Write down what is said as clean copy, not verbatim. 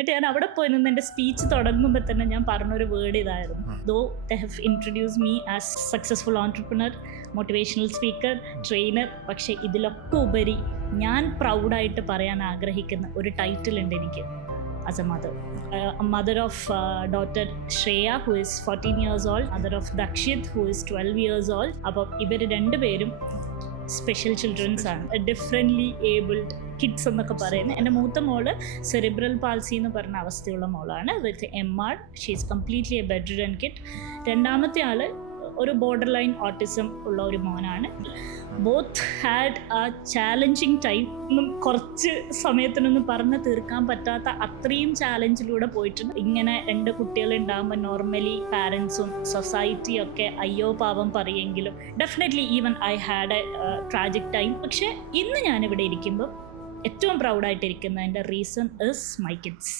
എന്നിട്ട് ഞാൻ അവിടെ പോയി നിന്ന് എൻ്റെ സ്പീച്ച് തുടങ്ങുമ്പോൾ തന്നെ ഞാൻ പറഞ്ഞൊരു വേർഡ് ഇതായിരുന്നു. Though they have introduce me as successful entrepreneur, motivational speaker, trainer. പക്ഷേ ഇതിലൊക്കെ ഉപരി ഞാൻ പ്രൗഡായിട്ട് പറയാൻ ആഗ്രഹിക്കുന്ന ഒരു ടൈറ്റിൽ ഉണ്ട് എനിക്ക് as A mother. Mother of daughter Shreya, who is 14 years old, mother of Dakshit, who is 12 years old. അപ്പോൾ ഇവർ രണ്ടുപേരും സ്പെഷ്യൽ ചിൽഡ്രൻസ് ആണ്, ഡിഫറെൻ്റ്ലി ഏബിൾഡ് കിഡ്സ് എന്നൊക്കെ പറയുന്നത്. എൻ്റെ മൂത്ത മോള് സെറിബ്രൽ പാൾസി എന്ന് പറഞ്ഞ അവസ്ഥയുള്ള മോളാണ്, വിത്ത് MR. She is completely A bed ridden kid. രണ്ടാമത്തെ ആൾ ഒരു ബോർഡർ ലൈൻ ഓട്ടിസം ഉള്ള ഒരു മോനാണ്. ബോത്ത് ഹാഡ് ആ ചാലഞ്ചിങ് ടൈം. കുറച്ച് സമയത്തിനൊന്നും പറഞ്ഞ് തീർക്കാൻ പറ്റാത്ത അത്രയും ചാലഞ്ചിലൂടെ പോയിട്ടുണ്ട്. ഇങ്ങനെ 2 കുട്ടികൾ ഉണ്ടാകുമ്പോൾ നോർമലി പാരൻസും സൊസൈറ്റിയും ഒക്കെ അയ്യോ പാവം പറയെങ്കിലും definitely even I had a tragic time. പക്ഷേ ഇന്ന് ഞാനിവിടെ ഇരിക്കുമ്പോൾ ഏറ്റവും പ്രൗഡായിട്ടിരിക്കുന്നതിൻ്റെ റീസൺ ഇസ് മൈ കിഡ്സ്.